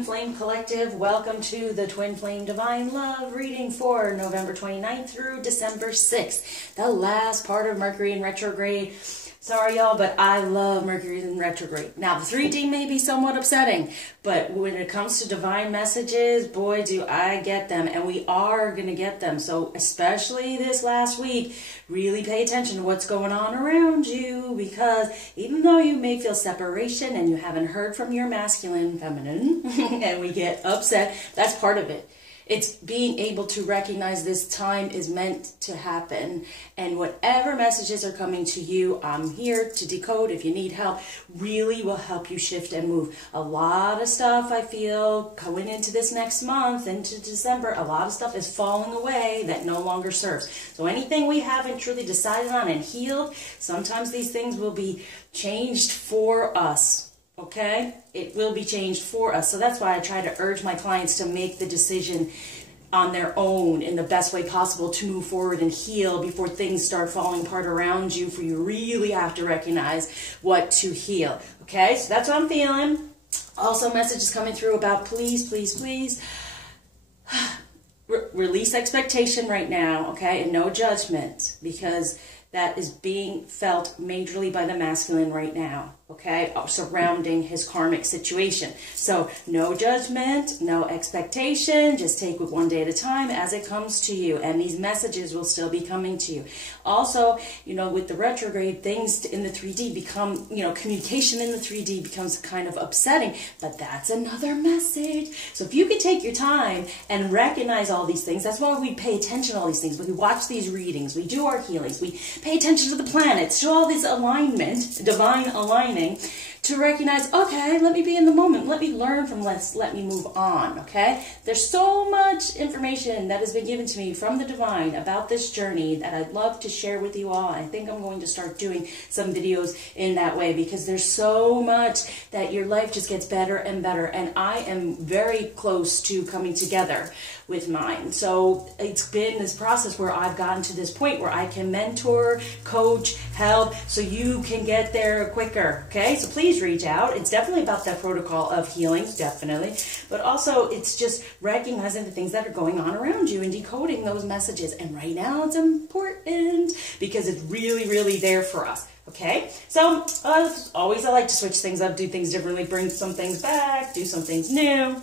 Twin Flame Collective. Welcome to the Twin Flame Divine Love reading for November 29th through December 6th. The last part of Mercury in retrograde. Sorry, y'all, but I love Mercury in retrograde. Now, the 3D may be somewhat upsetting, but when it comes to divine messages, boy, do I get them, and we are going to get them. So, especially this last week, really pay attention to what's going on around you, because even though you may feel separation and you haven't heard from your masculine, feminine, and we get upset, that's part of it. It's being able to recognize this time is meant to happen, and whatever messages are coming to you, I'm here to decode. If you need help, really will help you shift and move. A lot of stuff I feel going into this next month, into December, a lot of stuff is falling away that no longer serves. So anything we haven't truly decided on and healed, sometimes these things will be changed for us. Okay? It will be changed for us. So that's why I try to urge my clients to make the decision on their own in the best way possible to move forward and heal before things start falling apart around you, for you really have to recognize what to heal. Okay? So that's what I'm feeling. Also, messages coming through about please, please, please release expectation right now, okay? And no judgment, because that is being felt majorly by the masculine right now, okay, surrounding his karmic situation. So no judgment, no expectation, just take it one day at a time as it comes to you, and these messages will still be coming to you. Also, you know, with the retrograde, things in the 3D become, you know, communication in the 3D becomes kind of upsetting, but that's another message. So if you could take your time and recognize all these things, that's why we pay attention to all these things. We watch these readings, we do our healings, we pay attention to the planets, to all this alignment, divine aligning, to recognize, okay, let me be in the moment, let me learn from this, let me move on, okay? There's so much information that has been given to me from the divine about this journey that I'd love to share with you all. I think I'm going to start doing some videos in that way, because there's so much that your life just gets better and better, and I am very close to coming together with mine. So it's been this process where I've gotten to this point where I can mentor, coach, help, so you can get there quicker, okay? So please reach out. It's definitely about that protocol of healing, definitely, but also it's just recognizing the things that are going on around you and decoding those messages. And right now it's important because it's really, really there for us. Okay, so always I like to switch things up, do things differently, bring some things back, do some things new.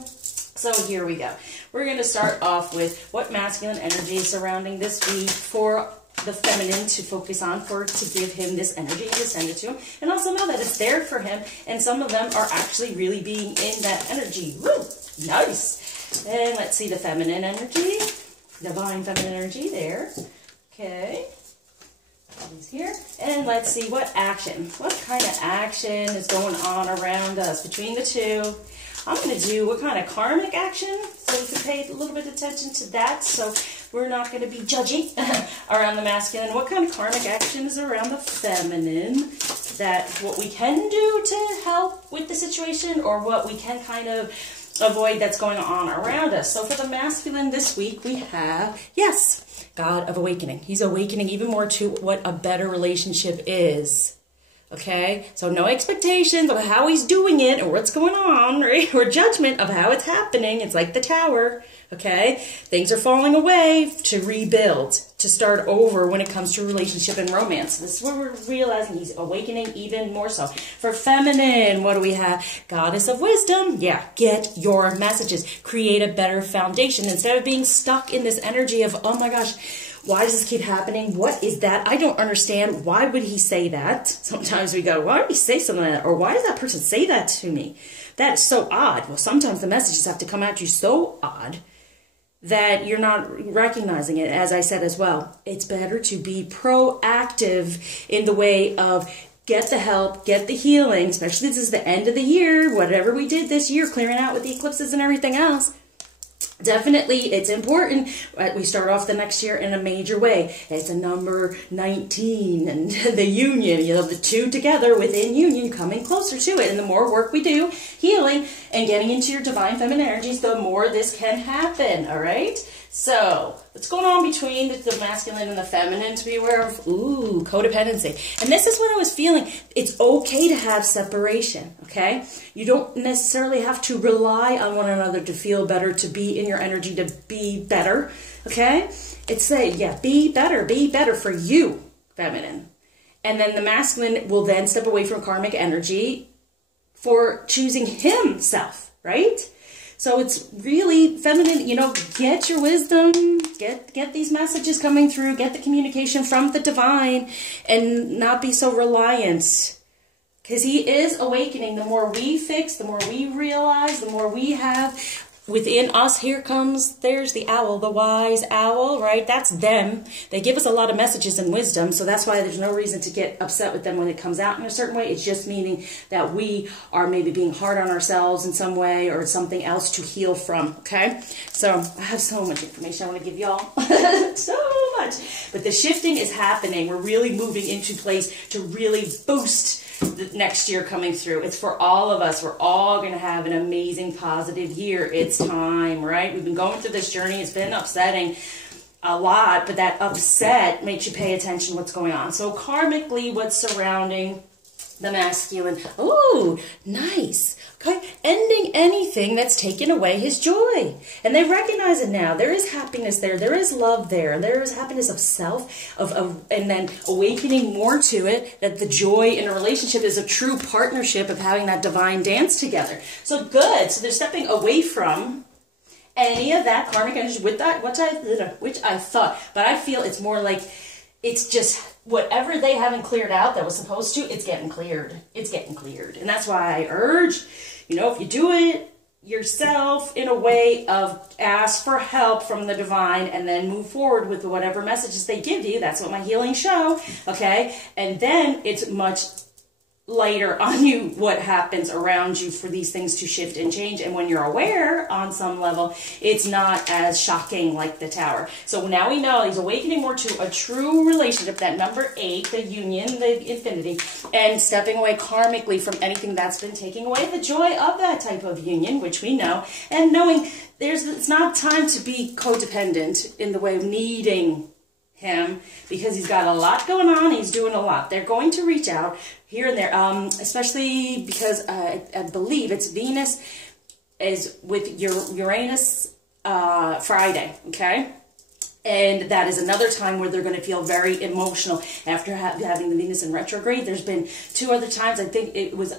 So here we go. We're going to start off with what masculine energy is surrounding this week for the feminine to focus on, to give him this energy, to send it to him, and also know that it's there for him, and some of them are actually really being in that energy. Woo! Nice! And let's see the feminine energy, divine feminine energy there. Okay. He's here. And let's see what kind of action is going on around us between the two. I'm going to do what kind of karmic action, so we can pay a little bit of attention to that, so we're not going to be judgy around the masculine. What kind of karmic action is around the feminine, that what we can do to help with the situation, or what we can kind of avoid that's going on around us. So for the masculine this week, we have, yes, God of awakening. He's awakening even more to what a better relationship is. Okay, so no expectations of how he's doing it or what's going on, right? Or judgment of how it's happening. It's like the tower, okay? Things are falling away to rebuild, to start over when it comes to relationship and romance. This is where we're realizing he's awakening even more so. For feminine, what do we have? Goddess of wisdom. Yeah, get your messages. Create a better foundation. Instead of being stuck in this energy of, oh my gosh, why does this keep happening? What is that? I don't understand. Why would he say that? Sometimes we go, why would he say something like that? Or why does that person say that to me? That is so odd. Well, sometimes the messages have to come at you so odd that you're not recognizing it. As I said as well, it's better to be proactive in the way of get the help, get the healing, especially this is the end of the year, whatever we did this year, clearing out with the eclipses and everything else. Definitely, it's important. We start off the next year in a major way. It's a number 19, and the union, you know, the two together within union, coming closer to it. And the more work we do, healing and getting into your divine feminine energies, the more this can happen, all right? So, what's going on between the masculine and the feminine to be aware of? Ooh, codependency. And this is what I was feeling. It's okay to have separation, okay? You don't necessarily have to rely on one another to feel better, to be in your energy, to be better, okay? It's be better for you, feminine. And then the masculine will then step away from karmic energy for choosing himself, right? So it's really feminine, get your wisdom, get these messages coming through, get the communication from the divine, and not be so reliant. Because he is awakening. The more we fix, the more we realize, the more we have within us. There's the owl, the wise owl, right? That's them. They give us a lot of messages and wisdom, so that's why there's no reason to get upset with them when it comes out in a certain way. It's just meaning that we are maybe being hard on ourselves in some way or something else to heal from, okay? So I have so much information I want to give y'all. So much. But the shifting is happening. We're really moving into place to really boost the next year coming through. It's for all of us. We're all going to have an amazing, positive year. It's time, right? We've been going through this journey. It's been upsetting a lot, but that upset makes you pay attention to what's going on. So karmically, what's surrounding the masculine? Ooh, nice. Okay, ending anything that's taken away his joy. And they recognize it now. There is happiness there. There is love there. There is happiness of self, and then awakening more to it, that the joy in a relationship is a true partnership of having that divine dance together. So good. So they're stepping away from any of that karmic energy with that, which I thought. But I feel it's more like it's just whatever they haven't cleared out that was supposed to, it's getting cleared. It's getting cleared. And that's why I urge, if you do it yourself in a way of ask for help from the divine and then move forward with whatever messages they give you. That's what my healing show, okay? And then it's much lighter on you what happens around you for these things to shift and change. And when you're aware on some level, it's not as shocking like the tower. So now we know he's awakening more to a true relationship, that number 8, the union, the infinity, and stepping away karmically from anything that's been taking away the joy of that type of union, which we know, and knowing it's not time to be codependent in the way of needing him, because he's got a lot going on. He's doing a lot. They're going to reach out here and there, especially because I believe it's Venus is with Uranus Friday, okay? And that is another time where they're going to feel very emotional after having the Venus in retrograde. There's been 2 other times. I think it was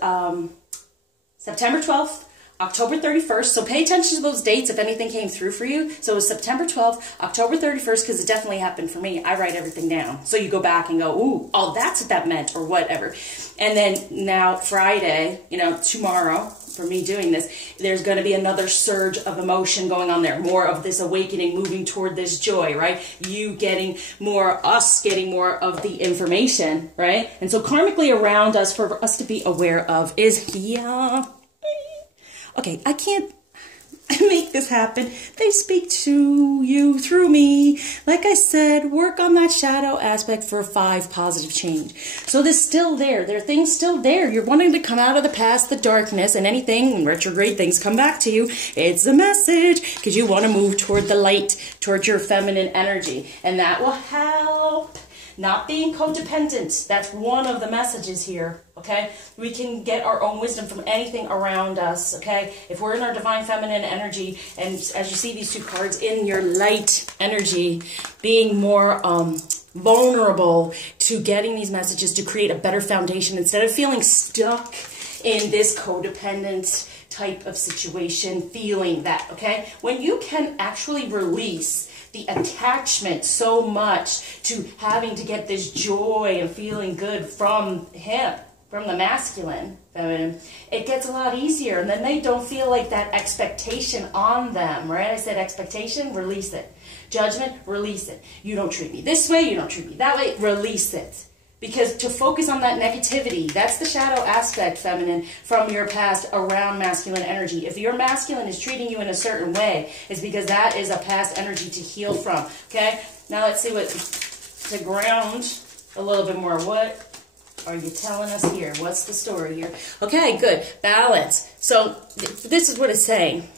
September 12th, October 31st, so pay attention to those dates if anything came through for you. So it was September 12th, October 31st, because it definitely happened for me. I write everything down. So you go back and go, ooh, oh, that's what that meant, or whatever. And then now Friday, tomorrow, for me doing this, there's going to be another surge of emotion going on there. More of this awakening, moving toward this joy, right? You getting more, us getting more of the information, right? And so karmically around us, for us to be aware of is, okay, I can't make this happen. They speak to you through me. Like I said, work on that shadow aspect for 5 positive change. So there's still there. There are things still there. You're wanting to come out of the past, the darkness, and anything, retrograde things come back to you. It's a message, because you want to move toward the light, toward your feminine energy. And that will help. Not being codependent. That's one of the messages here, okay? We can get our own wisdom from anything around us, okay? If we're in our divine feminine energy, and as you see these 2 cards, in your light energy, being more vulnerable to getting these messages to create a better foundation instead of feeling stuck in this codependent type of situation, feeling that, okay? When you can actually release the attachment so much to having to get this joy and feeling good from him, from the masculine, feminine, it gets a lot easier. And then they don't feel like that expectation on them, right? I said expectation, release it. Judgment, release it. You don't treat me this way, you don't treat me that way, release it. Because to focus on that negativity, that's the shadow aspect, feminine, from your past around masculine energy. If your masculine is treating you in a certain way, it's because that is a past energy to heal from. Okay? Now let's see what, to ground a little bit more. What are you telling us here? What's the story here? Okay, good. Balance. So this is what it's saying.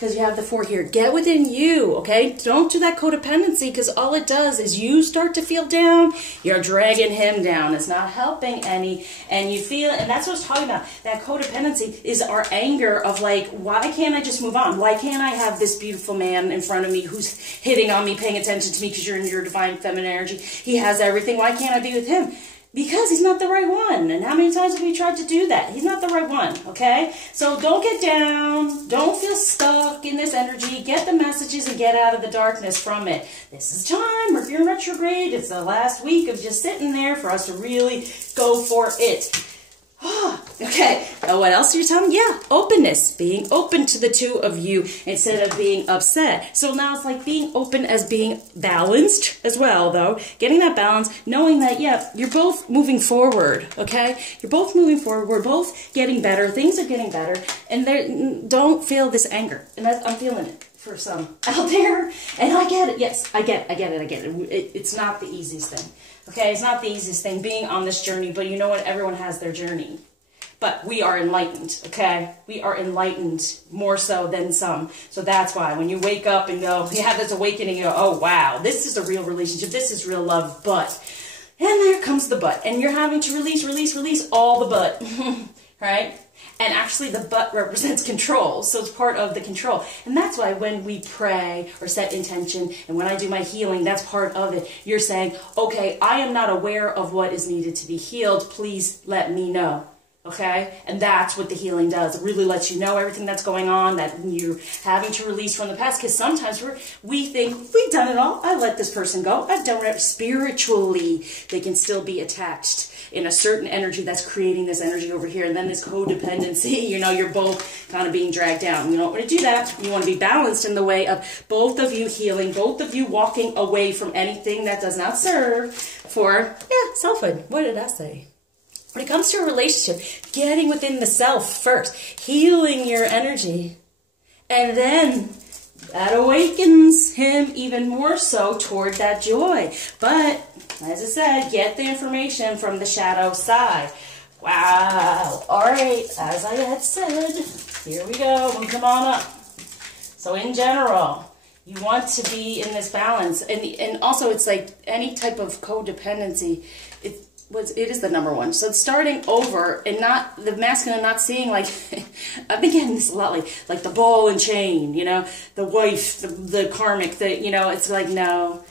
because you have the 4 here. Get within you, okay? Don't do that codependency, because all it does is you start to feel down, you're dragging him down. It's not helping any, and you feel, and that's what I was talking about. That codependency is our anger of like, why can't I just move on? Why can't I have this beautiful man in front of me who's hitting on me, paying attention to me because you're in your divine feminine energy? He has everything. Why can't I be with him? Because he's not the right one. And how many times have we tried to do that? He's not the right one, okay? So don't get down. Don't feel stuck in this energy. Get the messages and get out of the darkness from it. This is time. If you're in retrograde, it's the last week of just sitting there for us to really go for it. Okay, what else are you telling me? Yeah, openness. Being open to the two of you instead of being upset. So now it's like being open as being balanced as well, though. Getting that balance, knowing that, yeah, you're both moving forward, okay? You're both moving forward. We're both getting better. Things are getting better. And don't feel this anger. And I'm feeling it for some out there. And I get it. Yes, I get it. It's not the easiest thing. Okay, it's not the easiest thing being on this journey, but you know what? Everyone has their journey. But we are enlightened, okay? We are enlightened more so than some. So that's why when you wake up and go, you have this awakening, you go, oh, wow, this is a real relationship. This is real love, but. And there comes the but. And you're having to release all the but, right? And actually the but represents control, so it's part of the control. And that's why when we pray or set intention, and when I do my healing, that's part of it. You're saying, okay, I am not aware of what is needed to be healed. Please let me know. Okay? And that's what the healing does. It really lets you know everything that's going on, that you're having to release from the past. Because sometimes we think, we've done it all. I let this person go. I've done it. Spiritually, they can still be attached in a certain energy that's creating this energy over here. And then this codependency, you know, you're both kind of being dragged down. You don't want to do that. You want to be balanced in the way of both of you healing, both of you walking away from anything that does not serve for, selfhood. What did I say? When it comes to a relationship, getting within the self first, healing your energy, and then that awakens him even more so toward that joy. But, as I said, get the information from the shadow side. Wow. All right, as I had said, here we go. Come on up. So in general, you want to be in this balance. And also, it's like any type of codependency, it is the number one. So it's starting over and not the masculine, not seeing like, I've been getting this a lot, like the ball and chain, you know, the wife, the karmic, you know, it's like, no.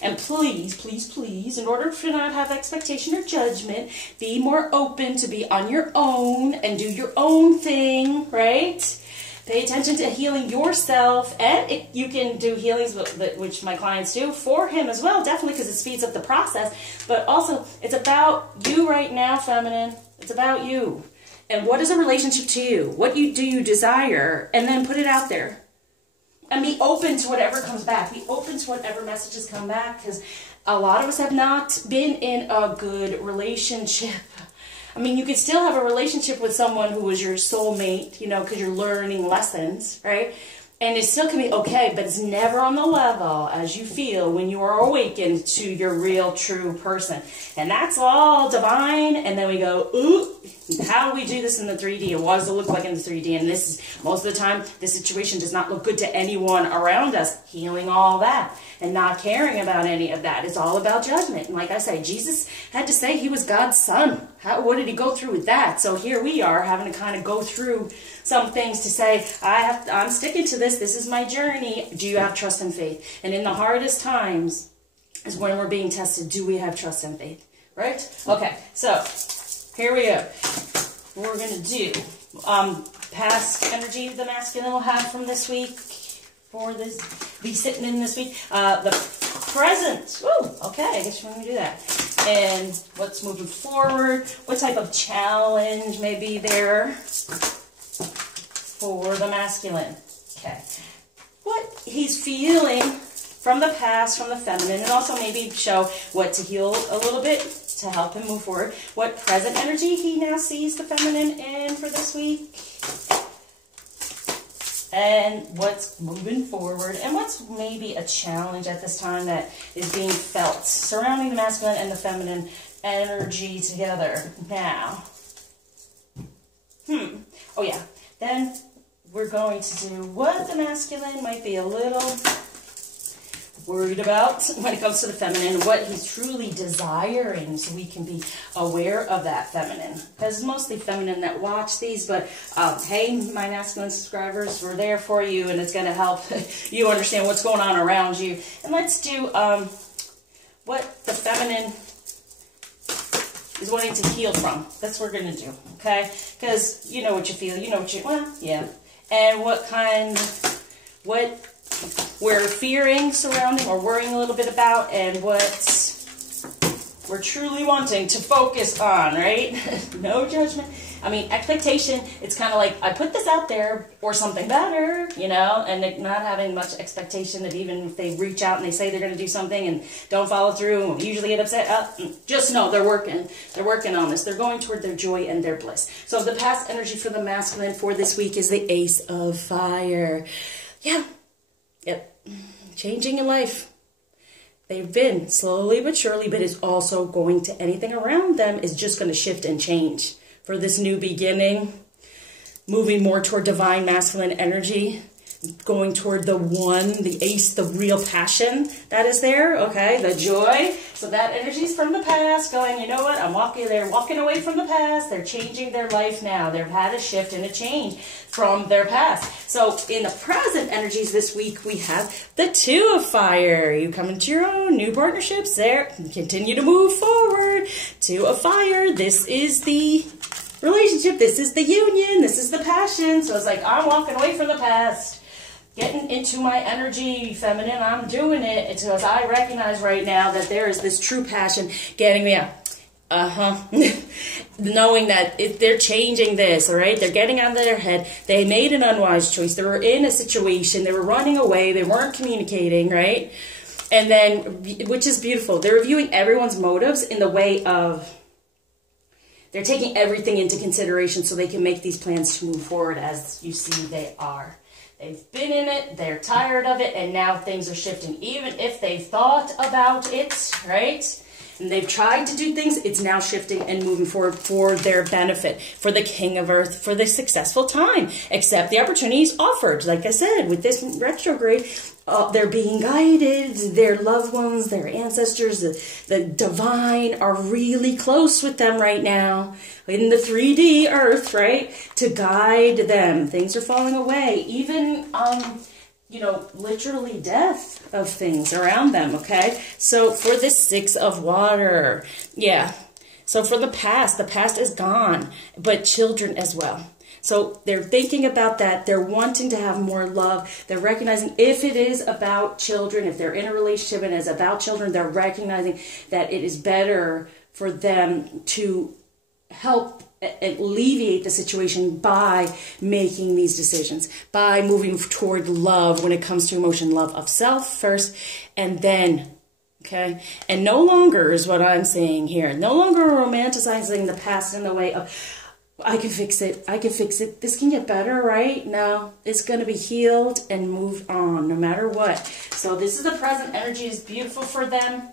And please, in order to not have expectation or judgment, be more open to be on your own and do your own thing, right? Pay attention to healing yourself, and you can do healings, which my clients do, for him as well, definitely, because it speeds up the process. But also, it's about you right now, feminine. It's about you. And what is a relationship to you? What do you desire? And then put it out there. And be open to whatever comes back. Be open to whatever messages come back, because a lot of us have not been in a good relationship. I mean, you could still have a relationship with someone who was your soulmate, you know, because you're learning lessons, right? And it still can be okay, but it's never on the level as you feel when you are awakened to your real, true person. And that's all divine. And then we go, ooh, how do we do this in the 3D? And what does it look like in the 3D? And this is, most of the time, this situation does not look good to anyone around us. Healing all that and not caring about any of that. It's all about judgment. And like I say, Jesus had to say he was God's son. What did he go through with that? So here we are having to kind of go through some things to say, I'm sticking to this. This is my journey. Do you have trust and faith? And in the hardest times is when we're being tested. Do we have trust and faith? Right? Okay, so here we go. We're going to do past energy the masculine will have from this week. For this, be sitting in this week. The present. Woo, okay, I guess we're going to do that. And what's moving forward. What type of challenge may be there for the masculine. Okay. What he's feeling from the past, from the feminine, and also maybe show what to heal a little bit to help him move forward. What present energy he now sees the feminine in for this week. And what's moving forward, and what's maybe a challenge at this time that is being felt surrounding the masculine and the feminine energy together now. Oh yeah, then we're going to do what the masculine might be a little worried about when it comes to the feminine, what he's truly desiring, so we can be aware of that feminine. Because it's mostly feminine that watch these, but hey, my masculine subscribers, we're there for you, and it's going to help you understand what's going on around you. And let's do what the feminine is wanting to heal from. That's what we're going to do, okay? Because you know what you feel, you know what you, well, yeah. And what we're fearing surrounding or worrying a little bit about, and what we're truly wanting to focus on, right? No judgment. I mean, expectation, it's kind of like, I put this out there or something better, you know, and not having much expectation that even if they reach out and they say they're going to do something and don't follow through, and usually get upset, just know they're working on this. They're going toward their joy and their bliss. So the past energy for the masculine for this week is the Ace of Fire. Yeah. Yep. Changing in life. They've been slowly but surely, but it's also going to, anything around them is just going to shift and change for this new beginning, moving more toward divine masculine energy, going toward the one, the ace, the real passion that is there, okay, the joy. So that energy is from the past, going, you know what, they're walking away from the past, they're changing their life now, they've had a shift and a change from their past. So in the present energies this week, we have the Two of Fire. You come into your own new partnerships there, continue to move forward. Two of Fire, this is the relationship, this is the union, this is the passion. So it's like, I'm walking away from the past, getting into my energy, feminine, I'm doing it. It's because I recognize right now that there is this true passion getting me out. Knowing that they're changing this, all right? They're getting out of their head. They made an unwise choice. They were in a situation. They were running away. They weren't communicating, right? And then, which is beautiful, they're reviewing everyone's motives in the way of, they're taking everything into consideration so they can make these plans to move forward as you see they are. They've been in it, they're tired of it, and now things are shifting. Even if they thought about it, right? And they've tried to do things, it's now shifting and moving forward for their benefit, for the King of Earth, for the successful time. Accept the opportunities offered. Like I said, with this retrograde, they're being guided. Their loved ones, their ancestors, the divine are really close with them right now. In the 3D Earth, right? To guide them. Things are falling away. Even, you know, literally death of things around them, okay? So for this Six of Water, yeah. So for the past is gone, but children as well. So they're thinking about that. They're wanting to have more love. They're recognizing if it is about children, if they're in a relationship and it's about children, they're recognizing that it is better for them to help alleviate the situation by making these decisions, by moving toward love when it comes to emotion, love of self first, and then, okay? And no longer is what I'm saying here, no longer romanticizing the past in the way of, I can fix it, I can fix it, this can get better, right? No, it's going to be healed and moved on no matter what. So this is the present energy, is beautiful for them.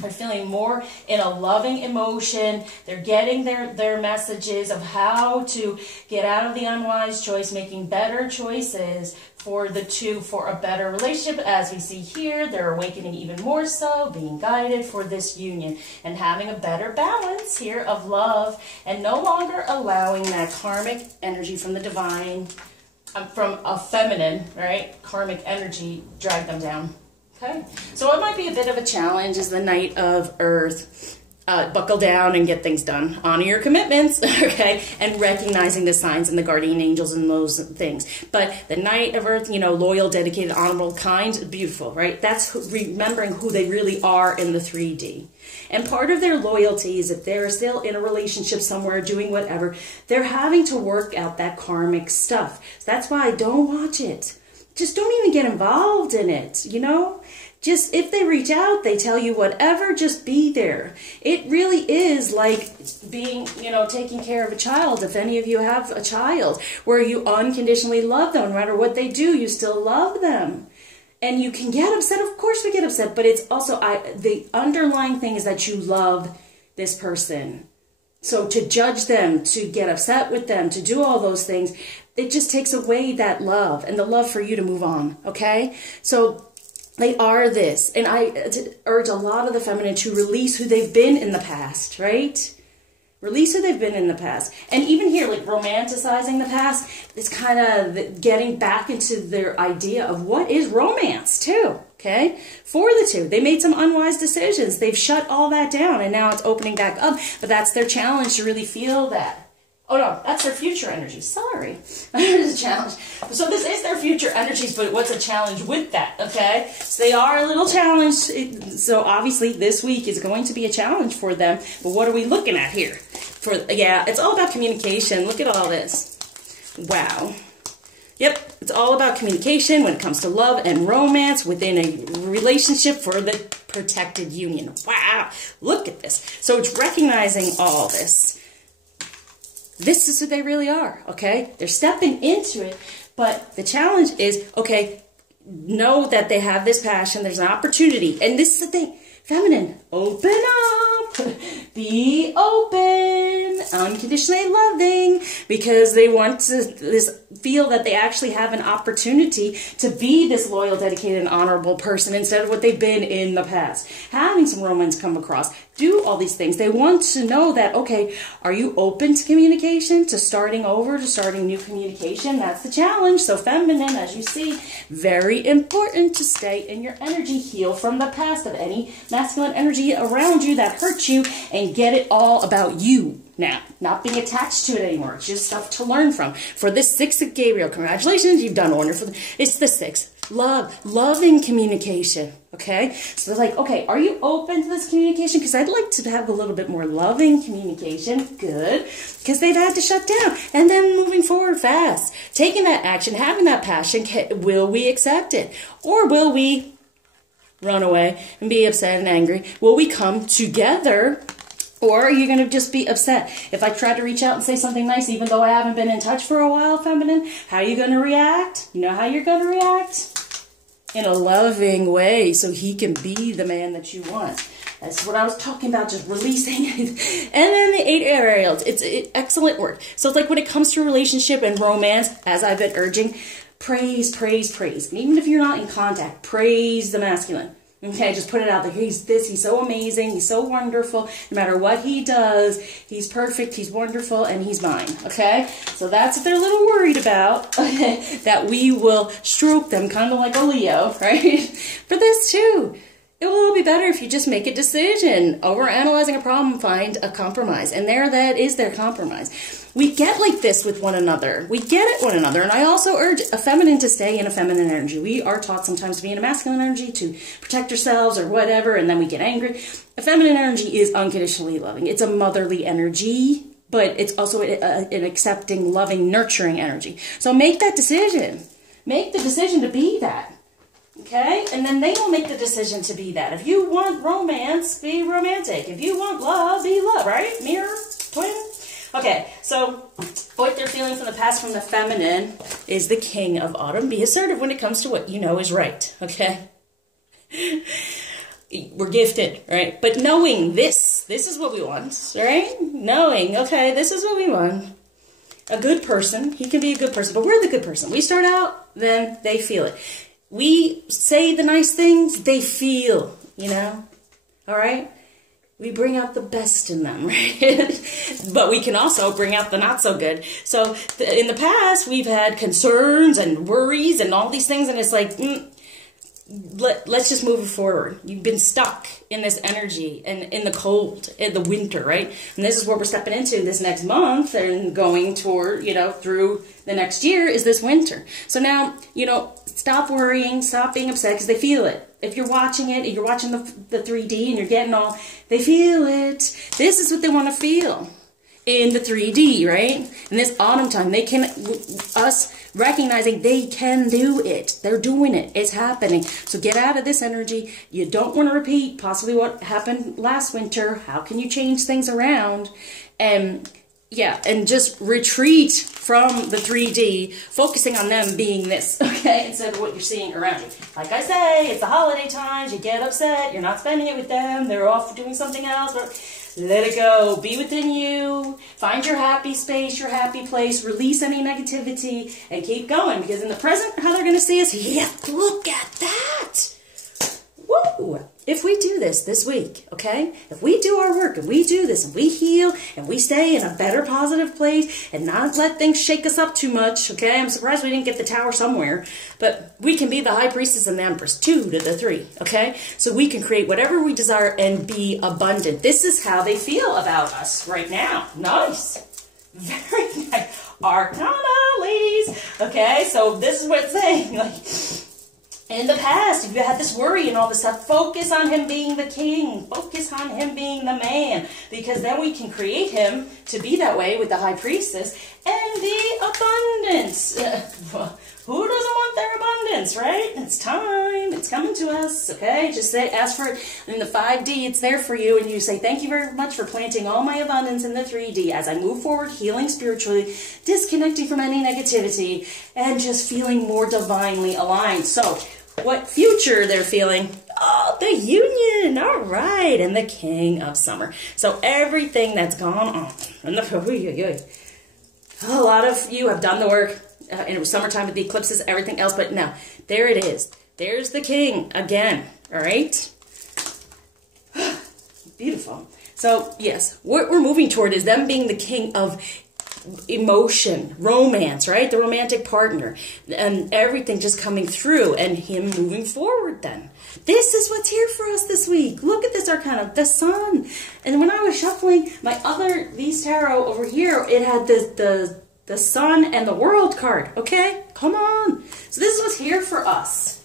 They're feeling more in a loving emotion. They're getting their messages of how to get out of the unwise choice, making better choices for the two, for a better relationship. As we see here, they're awakening even more so, being guided for this union and having a better balance here of love and no longer allowing that karmic energy from the divine, from a feminine, right, karmic energy drag them down. Okay, so it might be a bit of a challenge as the Knight of Earth. Buckle down and get things done. Honor your commitments, okay? And recognizing the signs and the guardian angels and those things. But the Knight of Earth, you know, loyal, dedicated, honorable, kind, beautiful, right? That's remembering who they really are in the 3D. And part of their loyalty is if they're still in a relationship somewhere, doing whatever, they're having to work out that karmic stuff. That's why don't watch it. Just don't even get involved in it, you know? Just, if they reach out, they tell you whatever, just be there. It really is like being, you know, taking care of a child. If any of you have a child where you unconditionally love them, no matter what they do, you still love them. And you can get upset, of course we get upset, but it's also, the underlying thing is that you love this person. So to judge them, to get upset with them, to do all those things, it just takes away that love and the love for you to move on, okay? So they are this. And I urge a lot of the feminine to release who they've been in the past, right? Release who they've been in the past. And even here, like romanticizing the past, it's kind of getting back into their idea of what is romance too, okay? For the two, they made some unwise decisions. They've shut all that down and now it's opening back up. But that's their challenge to really feel that. Oh no, that's their future energy. Sorry. It's a challenge. So this is their future energies, but what's a challenge with that, okay? So they are a little challenged. So obviously this week is going to be a challenge for them. But what are we looking at here? Yeah, it's all about communication. Look at all this. Wow. Yep, it's all about communication when it comes to love and romance within a relationship for the protected union. Wow, look at this. So it's recognizing all this. This is who they really are, okay? They're stepping into it, but the challenge is, okay, know that they have this passion. There's an opportunity. And this is the thing. Feminine, open up. Be open. Unconditionally loving. Because they want to feel that they actually have an opportunity to be this loyal, dedicated, and honorable person instead of what they've been in the past. Having some romance come across. Do all these things. They want to know that, okay, are you open to communication, to starting over, to starting new communication? That's the challenge. So feminine, as you see, very important to stay in your energy, heal from the past of any masculine energy around you that hurt you, and get it all about you now, not being attached to it anymore. It's just stuff to learn from. For this 6 of Gabriel, congratulations, you've done wonderful. It's the 6. Loving communication, okay? So like, okay, are you open to this communication? Because I'd like to have a little bit more loving communication. Good. Because they've had to shut down. And then moving forward fast. Taking that action, having that passion, will we accept it? Or will we run away and be upset and angry? Will we come together? Or are you going to just be upset? If I try to reach out and say something nice, even though I haven't been in touch for a while, feminine, how are you going to react? You know how you're going to react? In a loving way, so he can be the man that you want. That's what I was talking about, just releasing. And then the 8 aerials, it's excellent work. So it's like when it comes to relationship and romance, as I've been urging, praise, praise, praise. And even if you're not in contact, praise the masculine. Okay, just put it out there. He's this, he's so amazing, he's so wonderful. No matter what he does, he's perfect, he's wonderful, and he's mine. Okay? So that's what they're a little worried about. Okay? That we will stroke them, kind of like a Leo, right? For this too. It will all be better if you just make a decision. Overanalyzing a problem, find a compromise. And there that is their compromise. We get like this with one another. We get it one another. And I also urge a feminine to stay in a feminine energy. We are taught sometimes to be in a masculine energy to protect ourselves or whatever, and then we get angry. A feminine energy is unconditionally loving. It's a motherly energy, but it's also an accepting, loving, nurturing energy. So make that decision. Make the decision to be that. Okay? And then they will make the decision to be that. If you want romance, be romantic. If you want love, be love, right? Mirror, twin. Okay, so what they're feeling from the past, from the feminine, is the king of autumn. Be assertive when it comes to what you know is right, okay? We're gifted, right? But knowing this is what we want, right? Knowing, okay, this is what we want. A good person, he can be a good person, but we're the good person. We start out, then they feel it. We say the nice things, they feel, you know, all right? We bring out the best in them, right? But we can also bring out the not so good. So in the past, we've had concerns and worries and all these things, and it's like, let's just move it forward. You've been stuck in this energy and in the cold, in the winter, right? And this is what we're stepping into this next month and going toward, you know, through the next year is this winter. So now, you know, stop worrying, stop being upset because they feel it. If you're watching it, if you're watching the 3D and you're getting all, they feel it. This is what they want to feel in the 3D, right? In this autumn time, they can, us recognizing they can do it. They're doing it. It's happening. So get out of this energy. You don't want to repeat possibly what happened last winter. How can you change things around? And yeah, and just retreat from the 3D, focusing on them being this, okay, instead of what you're seeing around you. Like I say, it's the holiday times, you get upset, you're not spending it with them, they're off doing something else. Let it go. Be within you. Find your happy space, your happy place. Release any negativity and keep going. Because in the present, how they're going to see us, yeah, look at that. Woo! If we do this week, okay? If we do our work and we do this and we heal and we stay in a better positive place and not let things shake us up too much, okay? I'm surprised we didn't get the tower somewhere, but we can be the high priestess and the empress, 2 to the 3, okay? So we can create whatever we desire and be abundant. This is how they feel about us right now. Nice. Very nice. Arcana, ladies. Okay, so this is what it's saying. Like, in the past, if you had this worry and all this stuff, focus on him being the king. Focus on him being the man. Because then we can create him to be that way with the high priestess and the abundance. Who doesn't want their abundance, right? It's time. It's coming to us, okay? Just say, ask for it in the 5D. It's there for you. And you say, thank you very much for planting all my abundance in the 3D as I move forward, healing spiritually, disconnecting from any negativity, and just feeling more divinely aligned. So, what future they're feeling? Oh, the union, all right, and the king of summer. So everything that's gone on, a lot of you have done the work, and it was summertime with the eclipses, everything else, but now, there it is. There's the king again, all right? Beautiful. So, yes, what we're moving toward is them being the king of emotion, romance, right? The romantic partner, and everything just coming through and him moving forward then. This is what's here for us this week. Look at this arcana, the sun. And when I was shuffling my these tarot over here, it had the sun and the world card, okay? Come on. So this is what's here for us.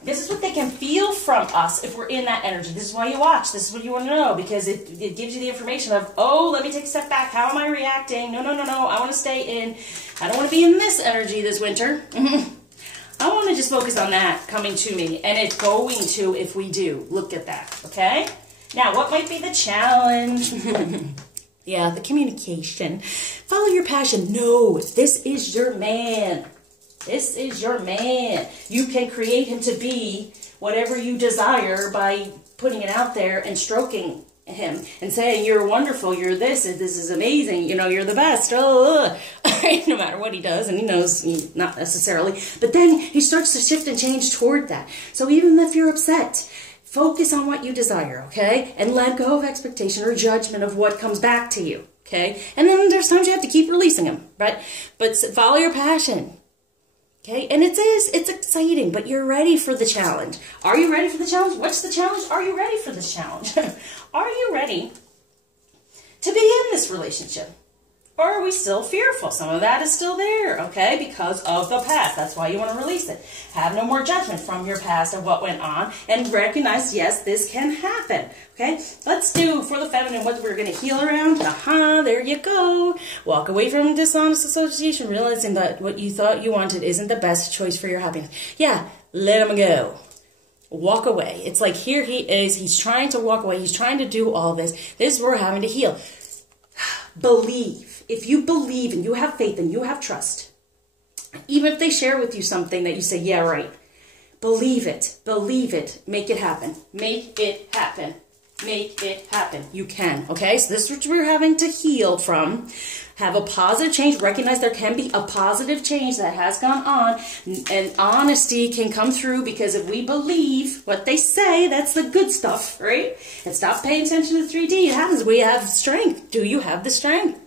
This is what they can feel from us if we're in that energy. This is why you watch. This is what you want to know, because it gives you the information of, oh, let me take a step back. How am I reacting? No. I want to stay in. I don't want to be in this energy this winter. I want to just focus on that coming to me, and it's going to if we do. Look at that, okay? Now, what might be the challenge? Yeah, the communication. Follow your passion. No, this is your man. This is your man. You can create him to be whatever you desire by putting it out there and stroking him and saying, you're wonderful, you're this is amazing, you know, you're the best, no matter what he does, and he knows not necessarily, but then he starts to shift and change toward that. So even if you're upset, focus on what you desire, okay? And let go of expectation or judgment of what comes back to you, okay? And then there's times you have to keep releasing them, right? But follow your passion. Okay, and it's exciting, but you're ready for the challenge. Are you ready for the challenge? What's the challenge? Are you ready for this challenge? Are you ready to be in this relationship? Or are we still fearful? Some of that is still there, okay, because of the past. That's why you want to release it. Have no more judgment from your past of what went on, and recognize, yes, this can happen, okay? Let's do, for the feminine, what we're going to heal around. Aha, there you go. Walk away from dishonest association, realizing that what you thought you wanted isn't the best choice for your happiness. Yeah, let him go. Walk away. It's like, here he is. He's trying to walk away. He's trying to do all this. This is where we're having to heal. Believe. If you believe and you have faith and you have trust, even if they share with you something that you say, yeah, right, believe it, make it happen, make it happen, make it happen. You can, okay? So this is what we're having to heal from. Have a positive change. Recognize there can be a positive change that has gone on, and honesty can come through, because if we believe what they say, that's the good stuff, right? And stop paying attention to 3D. It happens. We have strength. Do you have the strength?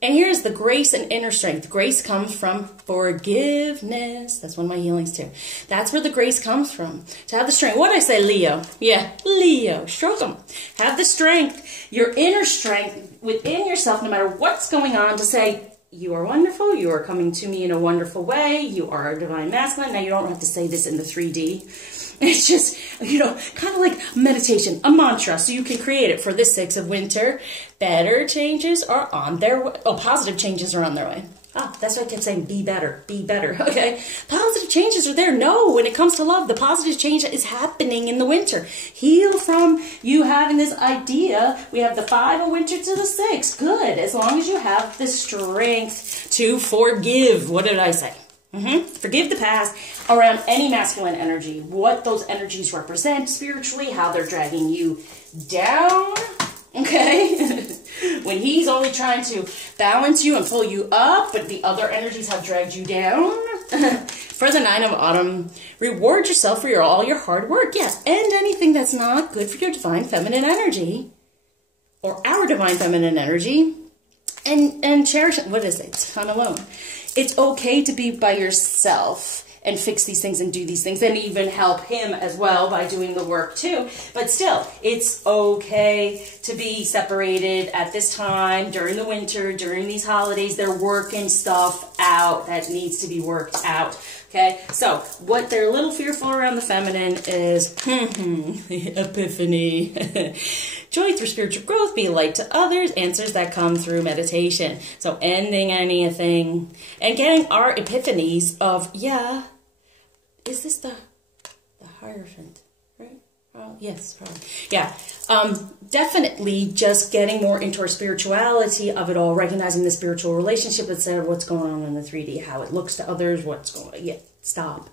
And here's the grace and inner strength. Grace comes from forgiveness. That's one of my healings too. That's where the grace comes from. To have the strength. What did I say, Leo? Yeah, Leo. Stroke them. Have the strength, your inner strength within yourself, no matter what's going on, to say, you are wonderful. You are coming to me in a wonderful way. You are a divine masculine. Now, you don't have to say this in the 3D. It's just, you know, kind of like meditation, a mantra, so you can create it for this 6 of winter. Better changes are on their way. Oh, positive changes are on their way. Ah, that's why I kept saying be better, okay? Positive changes are there. No, when it comes to love, the positive change is happening in the winter. Heal from you having this idea. We have the 5 of winter to the 6. Good, as long as you have the strength to forgive. What did I say? Forgive the past around any masculine energy, what those energies represent spiritually, how they're dragging you down, okay? When he's only trying to balance you and pull you up, but the other energies have dragged you down. For the Nine of Autumn, reward yourself for all your hard work. Yes, and anything that's not good for your divine feminine energy, or our divine feminine energy, and cherish it. What is it? Time alone. It's okay to be by yourself and fix these things and do these things and even help him as well by doing the work too. But still, it's okay to be separated at this time, during the winter, during these holidays. They're working stuff out that needs to be worked out. Okay, so what they're a little fearful around the feminine is epiphany. Joy through spiritual growth, be a light to others, answers that come through meditation. So ending anything and getting our epiphanies of, yeah, is this the Hierophant, right? Oh, yes, probably. Yeah, definitely just getting more into our spirituality of it all, recognizing the spiritual relationship instead of what's going on in the 3D, how it looks to others, what's going on. Yeah, stop,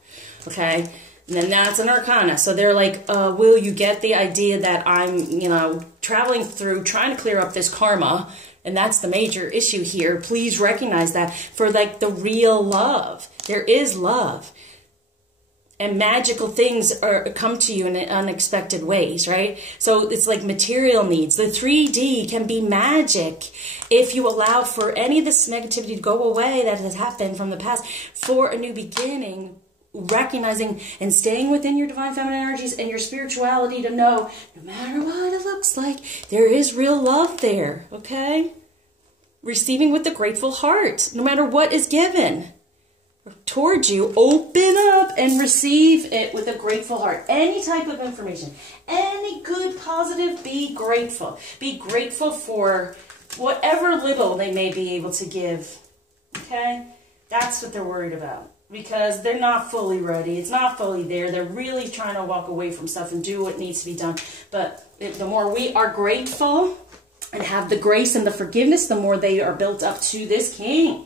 okay? And then that's an arcana. So they're like, will you get the idea that I'm, you know, traveling through, trying to clear up this karma, and that's the major issue here. Please recognize that for like the real love. There is love. And magical things come to you in unexpected ways, right? So it's like material needs. The 3D can be magic if you allow for any of this negativity to go away that has happened from the past for a new beginning. Recognizing and staying within your divine feminine energies and your spirituality to know no matter what it looks like, there is real love there, okay? Receiving with a grateful heart, no matter what is given towards you, open up and receive it with a grateful heart. Any type of information, any good, positive, be grateful. Be grateful for whatever little they may be able to give, okay? That's what they're worried about. Because they're not fully ready. It's not fully there. They're really trying to walk away from stuff and do what needs to be done. But the more we are grateful and have the grace and the forgiveness, the more they are built up to this king.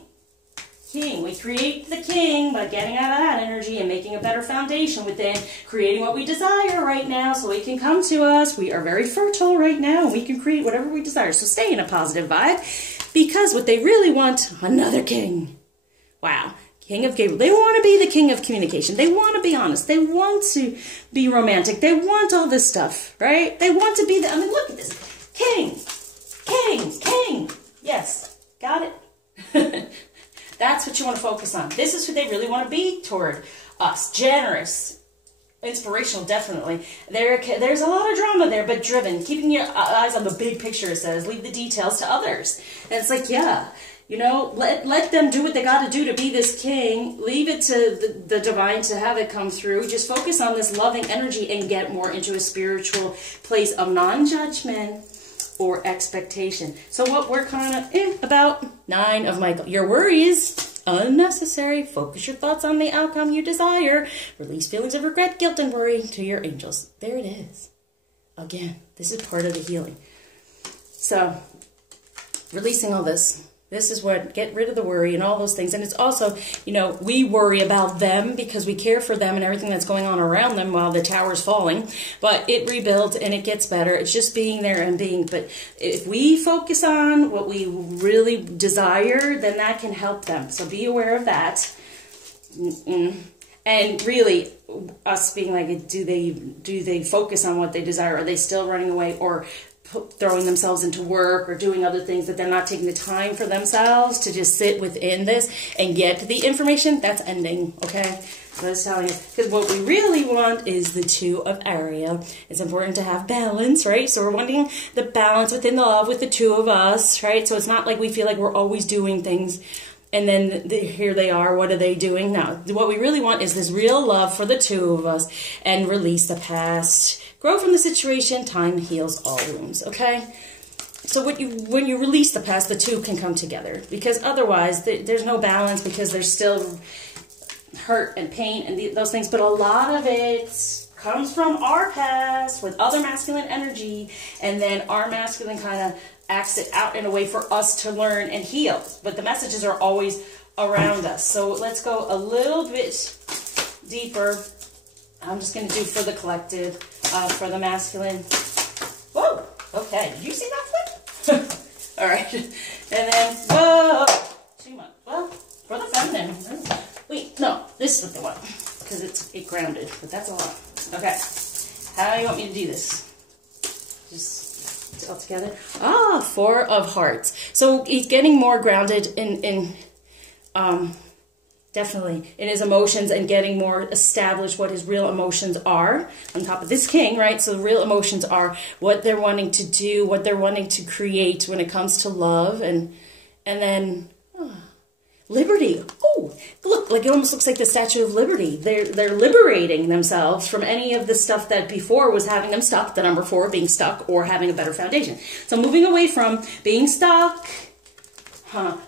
We create the king by getting out of that energy and making a better foundation within, creating what we desire right now so it can come to us. We are very fertile right now and we can create whatever we desire. So stay in a positive vibe because what they really want, another king. Wow. King of Gabriel. They want to be the king of communication. They want to be honest. They want to be romantic. They want all this stuff, right? They want to be the, I mean, look at this. King. Yes. Got it? That's what you want to focus on. This is who they really want to be toward us. Generous. Inspirational, definitely. There's a lot of drama there, but driven. Keeping your eyes on the big picture, it says. Leave the details to others. And it's like, yeah. You know, let them do what they got to do to be this king. Leave it to the divine to have it come through. Just focus on this loving energy and get more into a spiritual place of non-judgment or expectation. So what we're kind of about 9 of Michael. Your worries, unnecessary. Focus your thoughts on the outcome you desire. Release feelings of regret, guilt, and worry to your angels. There it is. Again, this is part of the healing. So, releasing all this. This is what, get rid of the worry and all those things. And it's also, you know, we worry about them because we care for them and everything that's going on around them while the tower's falling. But it rebuilds and it gets better. It's just being there and being. But if we focus on what we really desire, then that can help them. So be aware of that. And really, us being like, do they focus on what they desire? Are they still running away or throwing themselves into work or doing other things that they're not taking the time for themselves to just sit within this and get the information? That's ending, okay? So that's telling you, because what we really want is the 2 of area. It's important to have balance, right? So we're wanting the balance within the love with the 2 of us, right? So it's not like we feel like we're always doing things and then here they are, what are they doing? No, what we really want is this real love for the 2 of us and release the past. Grow from the situation, time heals all wounds, okay? So when you release the past, the 2 can come together. Because otherwise, there's no balance because there's still hurt and pain and those things. But a lot of it comes from our past with other masculine energy. And then our masculine kind of acts it out in a way for us to learn and heal. But the messages are always around us. So let's go a little bit deeper. I'm just going to do for the collective, for the masculine. Whoa! Okay, did you see that flip? All right. And then, whoa, too much. Well, for the feminine. Wait, no, this is what they want because it grounded, but that's a lot. Okay. How do you want me to do this? Just all together. Ah, 4 of hearts. So he's getting more grounded in definitely in his emotions and getting more established what his real emotions are on top of this king, right? So the real emotions are what they're wanting to do, what they're wanting to create when it comes to love, and then liberty. Oh, look, like it almost looks like the Statue of Liberty. They're liberating themselves from any of the stuff that before was having them stuck, the number 4 being stuck or having a better foundation. So moving away from being stuck,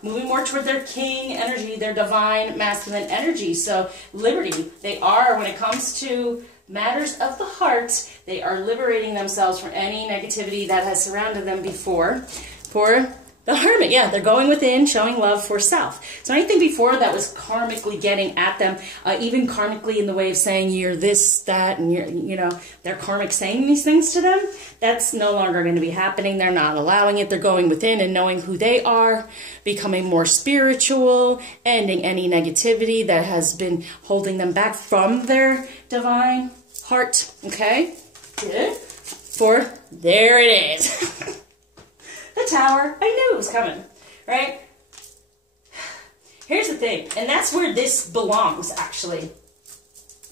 moving more toward their king energy, their divine masculine energy. So liberty, they are, when it comes to matters of the heart, they are liberating themselves from any negativity that has surrounded them before. For the hermit, yeah, they're going within, showing love for self. So anything before that was karmically getting at them, even karmically in the way of saying you're this, that, and they're karmic saying these things to them, that's no longer going to be happening. They're not allowing it. They're going within and knowing who they are, becoming more spiritual, ending any negativity that has been holding them back from their divine heart. Okay? Good. For there it is. The Tower. I knew it was coming, right? Here's the thing, and that's where this belongs, actually.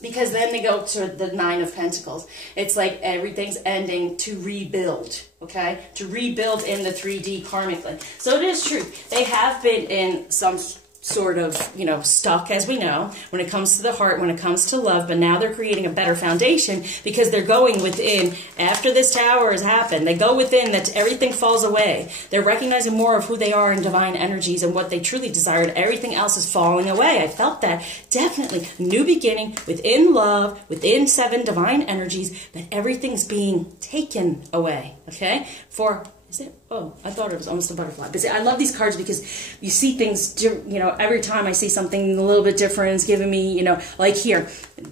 Because then they go to the 9 of Pentacles. It's like everything's ending to rebuild, okay? To rebuild in the 3D karmically. So it is true. They have been in some sort of, stuck, as we know, when it comes to the heart, when it comes to love, but now they're creating a better foundation because they're going within. After this Tower has happened, they go within, that everything falls away. They're recognizing more of who they are in divine energies and what they truly desired. Everything else is falling away. I felt that. Definitely. New beginning within love, within 7 divine energies, but everything's being taken away, okay? Is it? Oh, I thought it was almost a butterfly. But see, I love these cards because you see things, every time I see something a little bit different, it's giving me, like here,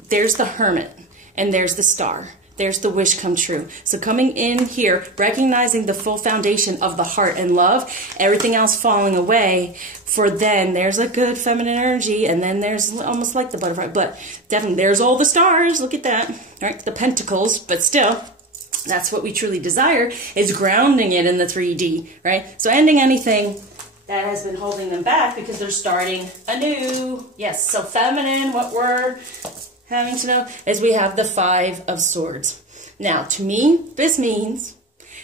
there's the Hermit and there's the Star. There's the wish come true. So coming in here, recognizing the full foundation of the heart and love, everything else falling away, for then there's a good feminine energy, and then there's almost like the butterfly, but definitely there's all the stars. Look at that, right? The pentacles, but still, that's what we truly desire, is grounding it in the 3D, right? So ending anything that has been holding them back because they're starting anew. Yes, so feminine, what we're having to know is we have the 5 of Swords. Now, to me, this means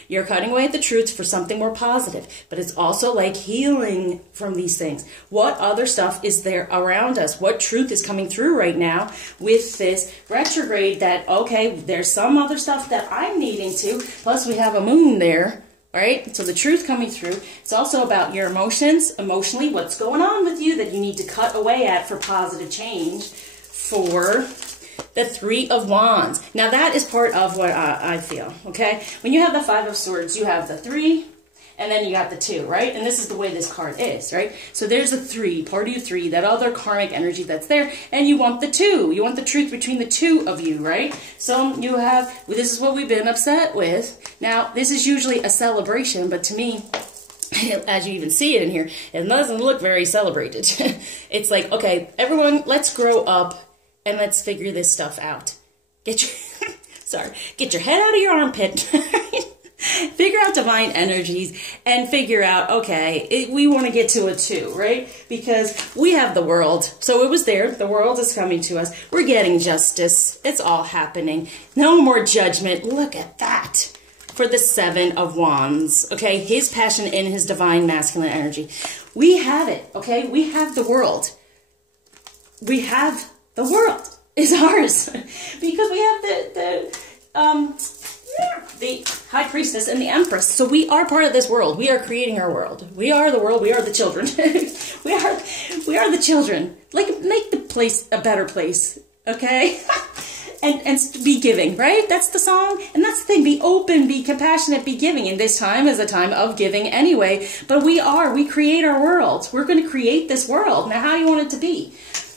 you're cutting away at the truth for something more positive, but it's also like healing from these things. What other stuff is there around us? What truth is coming through right now with this retrograde that, okay, there's some other stuff that I'm needing to, plus we have a moon there, right? So the truth coming through. It's also about your emotions, emotionally, what's going on with you that you need to cut away at for positive change. For the 3 of Wands. Now that is part of what I feel, okay? When you have the 5 of Swords, you have the 3, and then you got the 2, right? And this is the way this card is, right? So there's a 3, party of 3, that other karmic energy that's there, and you want the 2. You want the truth between the 2 of you, right? So you have, this is what we've been upset with. Now, this is usually a celebration, but to me, as you even see it in here, it doesn't look very celebrated. It's like, okay, everyone, let's grow up and let's figure this stuff out. Get your head out of your armpit. Figure out divine energies and figure out, okay, we want to get to a 2, right? Because we have the world. So it was there. The world is coming to us. We're getting justice. It's all happening. No more judgment. Look at that. For the 7 of Wands, okay? His passion in his divine masculine energy. We have it, okay? We have the world. We have the world is ours because we have the High Priestess and the Empress. So we are part of this world. We are creating our world. We are the world. We are the children. we are the children. Like, make the place a better place, okay? And be giving, right? That's the song. And that's the thing. Be open, be compassionate, be giving. And this time is a time of giving anyway. But we create our world. We're going to create this world. Now, how do you want it to be?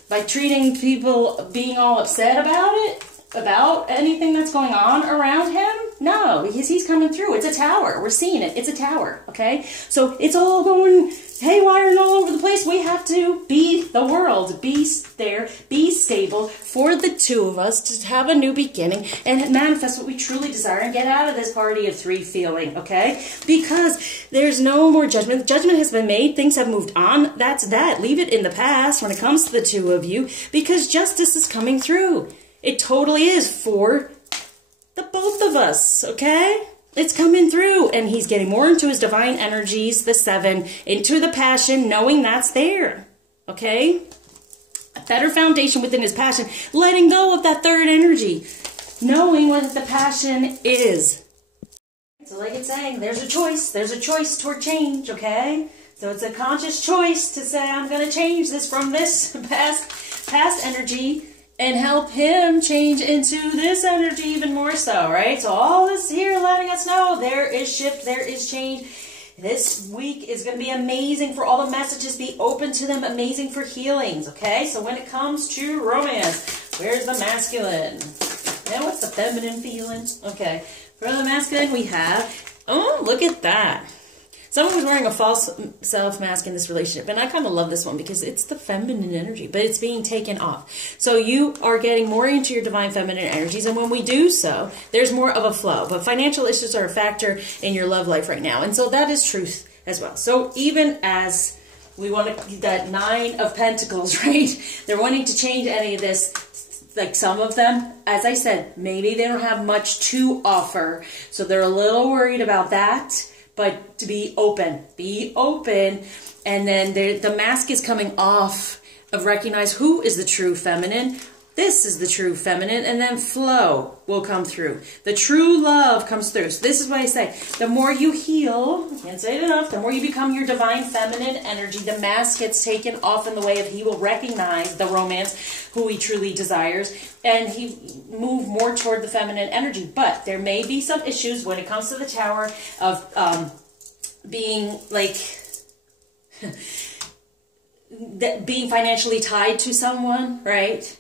By treating people, being all upset about it, about anything that's going on around him? No, because he's coming through. It's a tower. We're seeing it. It's a tower, okay? So it's all going haywire and all over the place. We have to be the world, be there, be stable for the two of us to have a new beginning and manifest what we truly desire and get out of this party of three feeling, okay? Because there's no more judgment. Judgment has been made. Things have moved on. That's that. Leave it in the past when it comes to the two of you, because justice is coming through. It totally is for the both of us, okay? It's coming through, and he's getting more into his divine energies, the 7, into the passion, knowing that's there, okay? A better foundation within his passion, letting go of that 3rd energy, knowing what the passion is. So like it's saying, there's a choice toward change, okay? So it's a conscious choice to say, I'm going to change this from this past energy and help him change into this energy even more so, right? So all this here letting us know there is shift, there is change. This week is going to be amazing for all the messages. Be open to them. Amazing for healings, okay? So when it comes to romance, where's the masculine? And what's the feminine feeling? Okay. For the masculine, we have, oh, look at that. Someone was wearing a false self mask in this relationship, and I kind of love this one because it's the feminine energy, but it's being taken off. So you are getting more into your divine feminine energies, and when we do so, there's more of a flow. But financial issues are a factor in your love life right now, and so that is truth as well. So even as we want to, that 9 of Pentacles, right? They're wanting to change any of this. Like some of them, as I said, maybe they don't have much to offer, so they're a little worried about that. But to be open, and then the mask is coming off of recognize who is the true feminine. This is the true feminine, and then flow will come through. The true love comes through. So this is what I say. The more you heal, I can't say it enough, the more you become your divine feminine energy, the mask gets taken off in the way of he will recognize the romance, who he truly desires, and he move more toward the feminine energy. But there may be some issues when it comes to the tower of being like... being financially tied to someone, right?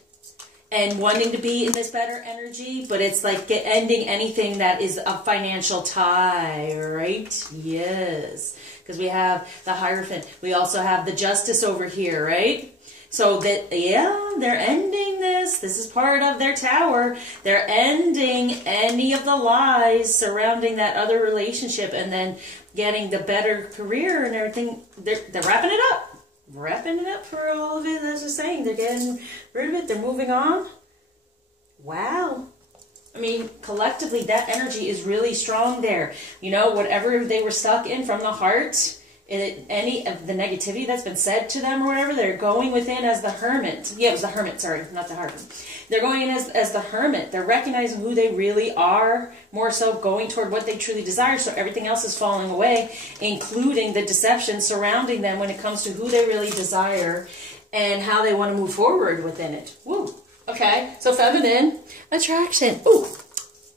And wanting to be in this better energy, but it's like ending anything that is a financial tie, right? Yes. Because we have the Hierophant. We also have the Justice over here, right? So that, yeah, they're ending this. This is part of their tower. They're ending any of the lies surrounding that other relationship and then getting the better career and everything. They're wrapping it up. Wrapping it up for all of it. That's just saying. They're getting rid of it. They're moving on. Wow. I mean, collectively, that energy is really strong there. You know, whatever they were stuck in from the heart, any of the negativity that's been said to them or whatever, they're going within as the Hermit. Yeah, it was the Hermit, sorry, not the Harvard. They're going in as the Hermit. They're recognizing who they really are, more so going toward what they truly desire, so everything else is falling away, including the deception surrounding them when it comes to who they really desire and how they want to move forward within it. Woo. Okay, so feminine attraction. Ooh.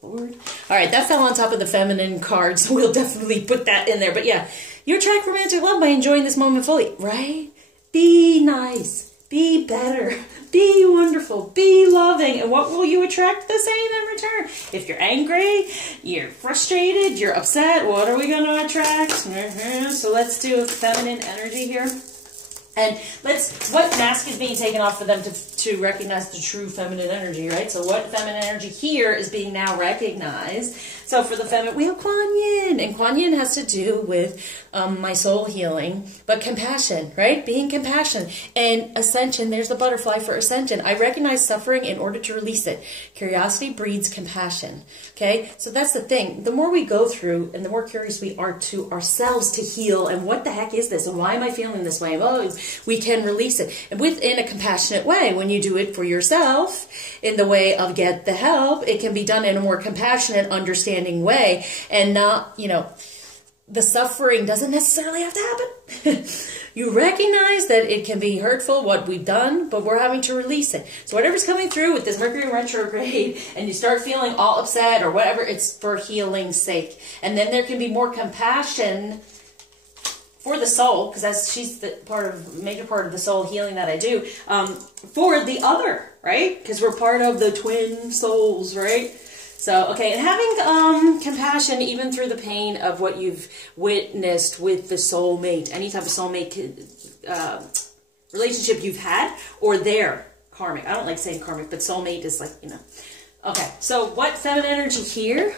Lord. All right, that fell on top of the feminine cards, so we'll definitely put that in there. But yeah, you attract romantic love by enjoying this moment fully, right? Be nice, be better, be wonderful, be loving, and what will you attract the same in return? If you're angry, you're frustrated, you're upset, what are we going to attract? So let's do a feminine energy here. And what mask is being taken off for them to recognize the true feminine energy, right? So what feminine energy here is being now recognized. So for the feminine, we have Kuan Yin. And Kuan Yin has to do with my soul healing, but compassion, right? Being compassionate. And ascension, there's the butterfly for ascension. I recognize suffering in order to release it. Curiosity breeds compassion, okay? So that's the thing. The more we go through and the more curious we are to ourselves to heal, and what the heck is this? And why am I feeling this way? Oh, we can release it. And within a compassionate way, when you do it for yourself, in the way of get the help, it can be done in a more compassionate, understanding way, and not, you know, the suffering doesn't necessarily have to happen. You recognize that it can be hurtful, what we've done, but we're having to release it. So whatever's coming through with this Mercury retrograde, and you start feeling all upset or whatever, it's for healing's sake. And then there can be more compassion for the soul, because she's the major part of the soul healing that I do, for the other, right? Because we're part of the twin souls, right? So, okay, and having compassion even through the pain of what you've witnessed with the soulmate, any type of soulmate relationship you've had, or their karmic. I don't like saying karmic, but soulmate is like, you know. Okay, so what feminine energy here?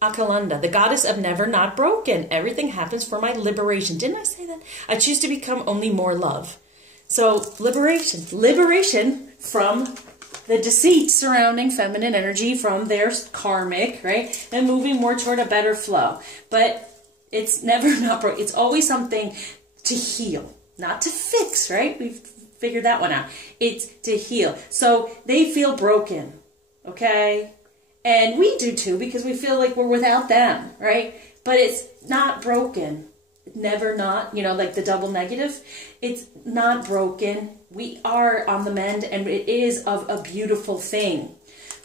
Akalanda, the goddess of never not broken. Everything happens for my liberation. Didn't I say that? I choose to become only more love. So, liberation. Liberation from the deceit surrounding feminine energy from their karmic, right? And moving more toward a better flow. But it's never not broken. It's always something to heal, not to fix, right? We've figured that one out. It's to heal. So they feel broken, okay? And we do too, because we feel like we're without them, right? But it's not broken. Never not, you know, like the double negative. It's not broken. We are on the mend, and it is of a beautiful thing.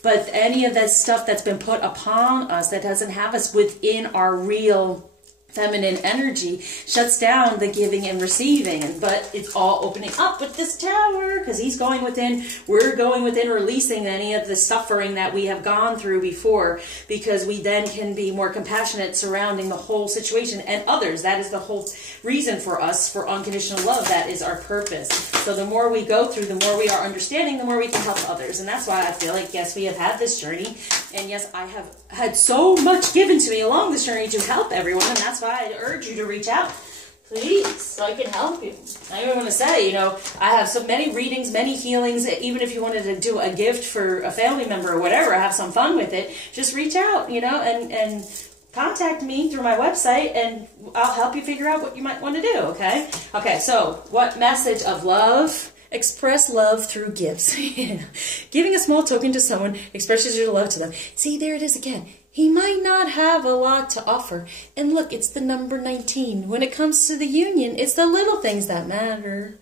But any of that stuff that's been put upon us that doesn't have us within our real feminine energy shuts down the giving and receiving. But it's all opening up with this tower, because he's going within, we're going within, releasing any of the suffering that we have gone through before, because we then can be more compassionate surrounding the whole situation and others. That is the whole reason for us, for unconditional love. That is our purpose. So the more we go through, the more we are understanding, the more we can help others. And that's why I feel like, yes, we have had this journey, and yes, I have had so much given to me along this journey to help everyone, and that's why I urge you to reach out, please, so I can help you. I even want to say, you know, I have so many readings, many healings. Even if you wanted to do a gift for a family member or whatever, have some fun with it, just reach out, you know, and contact me through my website, and I'll help you figure out what you might want to do, okay? Okay, so what message of love? Express love through gifts. Giving a small token to someone expresses your love to them. See, there it is again. He might not have a lot to offer. And look, it's the number 19. When it comes to the union, it's the little things that matter.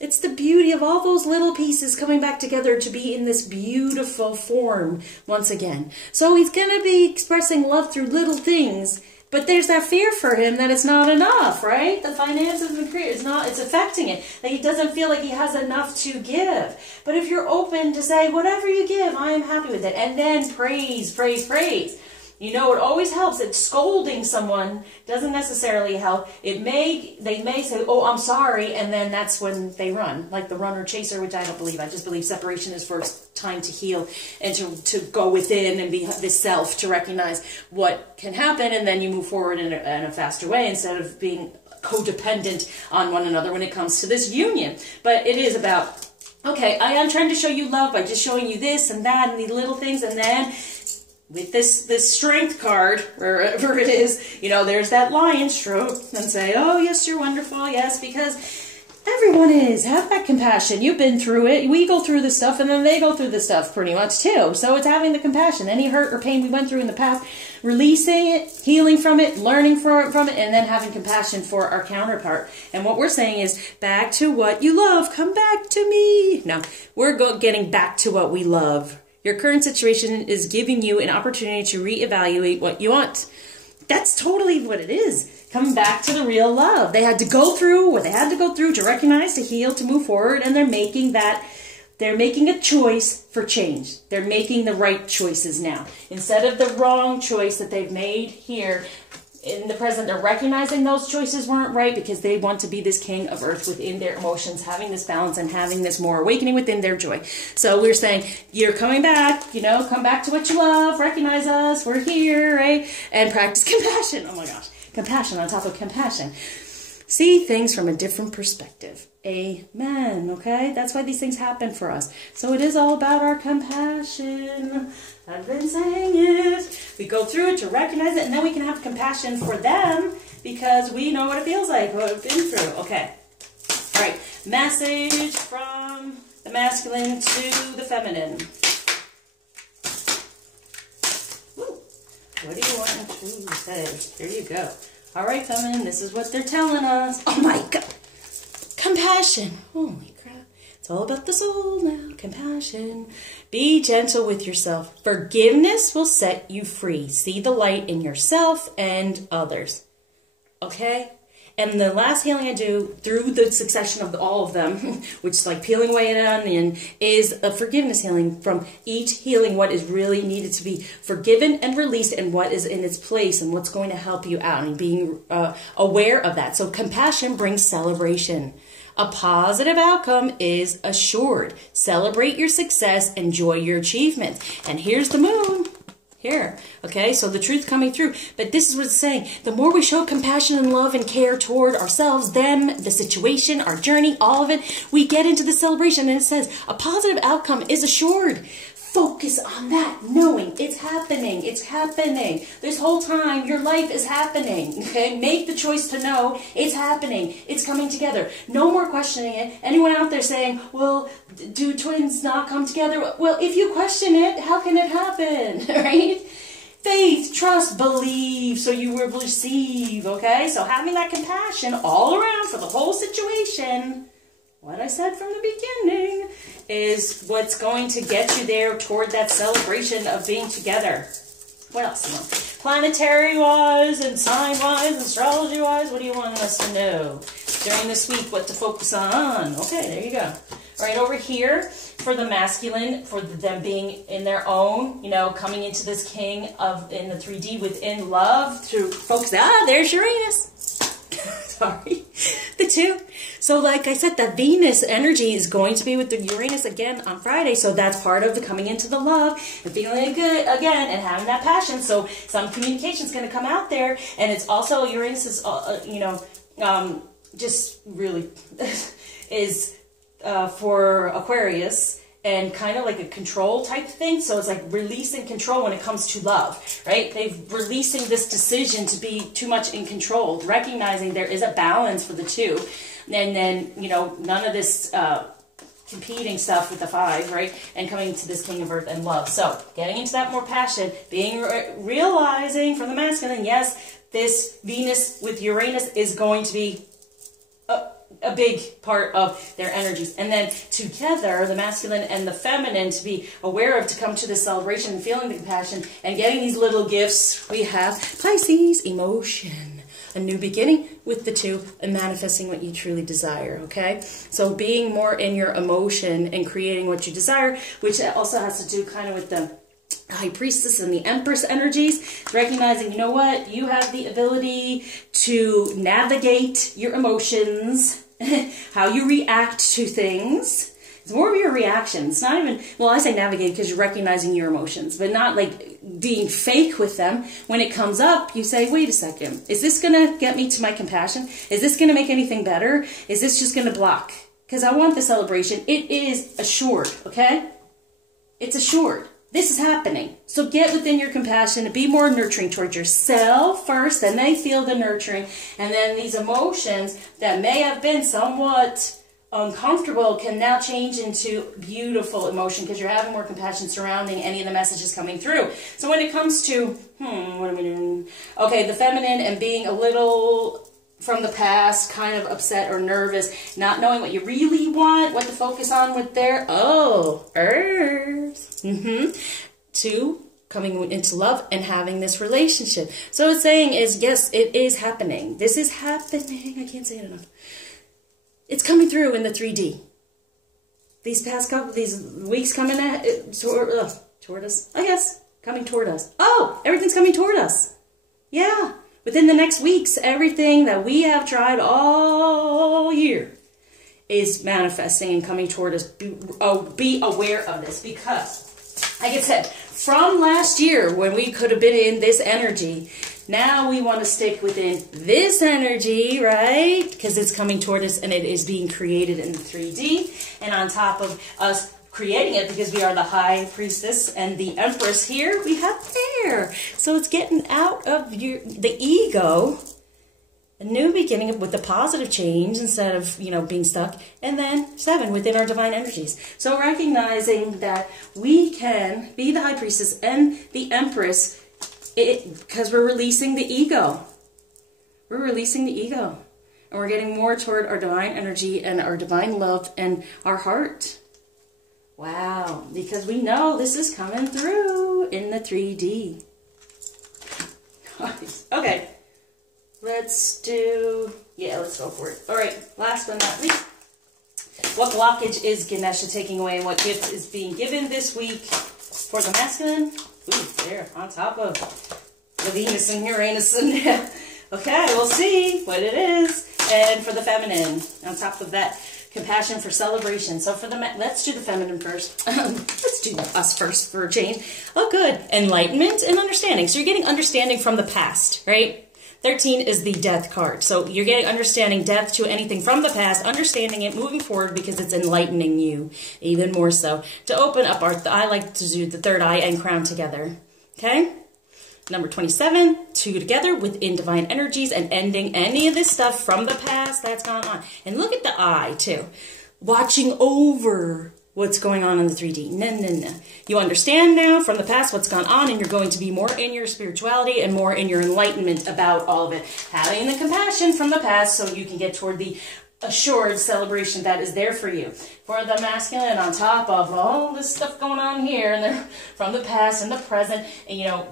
It's the beauty of all those little pieces coming back together to be in this beautiful form once again. So he's going to be expressing love through little things. But there's that fear for him that it's not enough, right? The finances and career, it's affecting it. That he doesn't feel like he has enough to give. But if you're open to say, whatever you give, I am happy with it. And then praise, praise, praise. You know, it always helps. It's scolding someone doesn't necessarily help. They may say, oh, I'm sorry, and then that's when they run, like the runner chaser, which I don't believe. I just believe separation is for time to heal and to go within and be the self, to recognize what can happen, and then you move forward in a faster way instead of being codependent on one another when it comes to this union. But it is about, okay, I am trying to show you love by just showing you this and that and these little things, and then with this strength card, wherever it is, you know, there's that lion stroke, and say, oh, yes, you're wonderful, yes, because everyone is. Have that compassion. You've been through it. We go through this stuff, and then they go through this stuff pretty much, too. So it's having the compassion. Any hurt or pain we went through in the past, releasing it, healing from it, learning from it, and then having compassion for our counterpart. And what we're saying is, back to what you love. Come back to me. No, we're getting back to what we love. Your current situation is giving you an opportunity to reevaluate what you want. That's totally what it is. Coming back to the real love. They had to go through what they had to go through to recognize, to heal, to move forward, and they're making a choice for change. They're making the right choices now. Instead of the wrong choice that they've made here in the present, they're recognizing those choices weren't right because they want to be this king of earth within their emotions, having this balance and having this more awakening within their joy. So we're saying, you're coming back, you know, come back to what you love, recognize us, we're here, right? And practice compassion. Oh my gosh, compassion on top of compassion. See things from a different perspective. Amen, okay? That's why these things happen for us. So it is all about our compassion. I've been saying it. We go through it to recognize it, and then we can have compassion for them because we know what it feels like, what we've been through. Okay. All right. Message from the masculine to the feminine. Woo. What do you want to say? Here you go. All right, feminine, this is what they're telling us. Oh my God. Compassion. Holy crap. It's all about the soul now. Compassion. Be gentle with yourself. Forgiveness will set you free. See the light in yourself and others. Okay? And the last healing I do through the succession of all of them, which is like peeling away an onion, is a forgiveness healing from each healing, what is really needed to be forgiven and released, and what is in its place and what's going to help you out, and being aware of that. So compassion brings celebration. A positive outcome is assured. Celebrate your success, enjoy your achievement. And here's the moon. Here, okay, so the truth coming through. But this is what it's saying. The more we show compassion and love and care toward ourselves, them, the situation, our journey, all of it, we get into the celebration. And it says, a positive outcome is assured. Focus on that, knowing it's happening. It's happening. This whole time, your life is happening. Okay, make the choice to know it's happening. It's coming together. No more questioning it. Anyone out there saying, well, do twins not come together? Well, if you question it, how can it happen? Right? Faith, trust, believe, so you will receive. Okay, so having that compassion all around for the whole situation. What I said from the beginning is what's going to get you there toward that celebration of being together. What else? Planetary-wise and sign-wise, astrology-wise, what do you want us to know during this week? What to focus on? Okay, there you go. Right over here, for the masculine, for them being in their own, you know, coming into this king of in the 3D within love to focus. There's Uranus. Sorry, the 2. So like I said, that Venus energy is going to be with the Uranus again on Friday. So that's part of the coming into the love and feeling good again and having that passion. So some communication is going to come out there. And it's also Uranus is, just really is for Aquarius. And kind of like a control type thing. So it's like releasing control when it comes to love, right? They're releasing this decision to be too much in control, recognizing there is a balance for the 2. And then, you know, none of this competing stuff with the 5, right? And coming to this king of earth and love. So getting into that more passion, being realizing from the masculine, yes, this Venus with Uranus is going to be a big part of their energies. And then together, the masculine and the feminine to be aware of, to come to this celebration and feeling the compassion and getting these little gifts. We have Pisces, emotion, a new beginning with the 2 and manifesting what you truly desire, okay? So being more in your emotion and creating what you desire, which also has to do kind of with the High Priestess and the Empress energies, recognizing, you know what, you have the ability to navigate your emotions, how you react to things. It's more of your reaction. It's not even, well, I say navigate because you're recognizing your emotions, but not like being fake with them. When it comes up, you say, wait a second, is this going to get me to my compassion? Is this going to make anything better? Is this just going to block? Because I want the celebration. It is assured, okay? It's assured. This is happening. So get within your compassion and be more nurturing towards yourself first, then they feel the nurturing. And then these emotions that may have been somewhat uncomfortable can now change into beautiful emotion because you're having more compassion surrounding any of the messages coming through. So when it comes to, what am I doing? Okay, the feminine and being a little from the past, kind of upset or nervous, not knowing what you really want, what to focus on with their, Earth. 2, coming into love and having this relationship. So it's saying is, yes, it is happening. This is happening. I can't say it enough. It's coming through in the 3D. These weeks coming toward us, I guess, coming toward us. Oh, everything's coming toward us. Yeah. Within the next weeks, everything that we have tried all year is manifesting and coming toward us. Be aware of this because, like I said, from last year when we could have been in this energy, now we want to stick within this energy, right? Because it's coming toward us and it is being created in the 3D. And on top of us creating it, because we are the High Priestess and the Empress here, we have air. So it's getting out of the ego, a new beginning with the positive change instead of, being stuck. And then 7, within our divine energies. So recognizing that we can be the High Priestess and the Empress because we're releasing the ego. We're releasing the ego. And we're getting more toward our divine energy and our divine love and our heart. Wow, because we know this is coming through in the 3D. Okay, let's do, yeah, let's go for it. All right, last but not least, what blockage is Ganesha taking away? What gift is being given this week for the masculine? Ooh, there, on top of the Venus and Uranus. And okay, we'll see what it is. And for the feminine, on top of that, compassion for celebration. So for the, let's do the feminine first. Let's do us first for a change. Oh, good. Enlightenment and understanding. So you're getting understanding from the past, right? 13 is the death card. So you're getting understanding, death to anything from the past, understanding it, moving forward because it's enlightening you even more so. To open up our, I like to do the third eye and crown together. Okay? Number 27, two together within divine energies and ending any of this stuff from the past that's gone on. And look at the eye too. Watching over what's going on in the 3D. No. You understand now from the past what's gone on, and you're going to be more in your spirituality and more in your enlightenment about all of it. Having the compassion from the past so you can get toward the assured celebration that is there for you. For the masculine, on top of all this stuff going on here, and from the past and the present, and you know,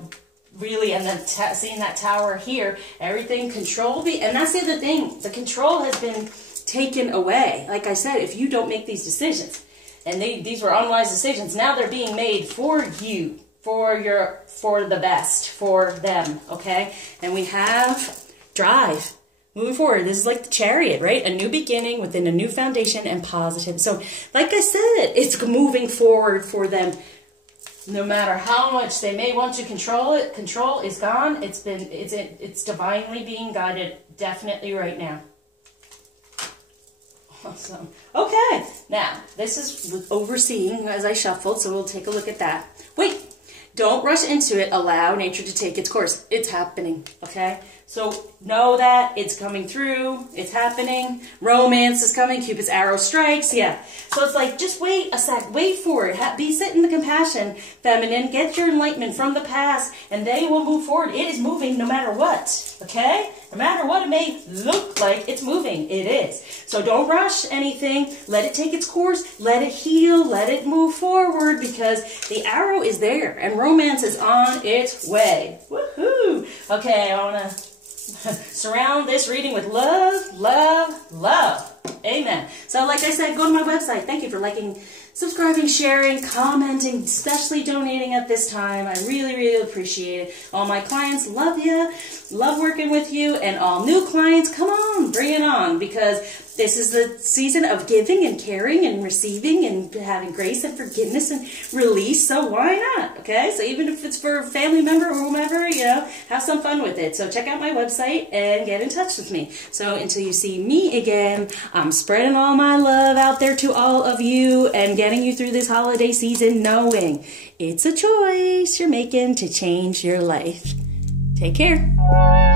really, and then seeing that tower here, everything control, and that's the other thing, the control has been taken away. Like I said, if you don't make these decisions, and these were unwise decisions, now they're being made for you, for the best, for them, okay? And we have drive, moving forward. This is like the Chariot, right? A new beginning within a new foundation and positive. So, like I said, it's moving forward for them. No matter how much they may want to control it, control is gone. It's divinely being guided definitely right now. Awesome. Okay, now this is overseeing as I shuffled, so we'll take a look at that. Wait, don't rush into it. Allow nature to take its course. It's happening, okay? So know that it's coming through. It's happening. Romance is coming. Cupid's arrow strikes. Yeah. So it's like, just wait a sec. Wait for it. Be sit in the compassion, feminine. Get your enlightenment from the past, and they will move forward. It is moving no matter what. Okay? No matter what it may look like, it's moving. It is. So don't rush anything. Let it take its course. Let it heal. Let it move forward, because the arrow is there, and romance is on its way. Woohoo! Okay, I want to surround this reading with love, love, love. Amen. So like I said, go to my website. Thank you for liking, subscribing, sharing, commenting, especially donating at this time. I really, really appreciate it. All my clients, love you, love working with you, and all new clients, come on, bring it on, because this is the season of giving and caring and receiving and having grace and forgiveness and release, so why not, okay? So even if it's for a family member or whomever, you know, have some fun with it. So check out my website and get in touch with me. So until you see me again, I'm spreading all my love out there to all of you and getting you through this holiday season, knowing it's a choice you're making to change your life. Take care.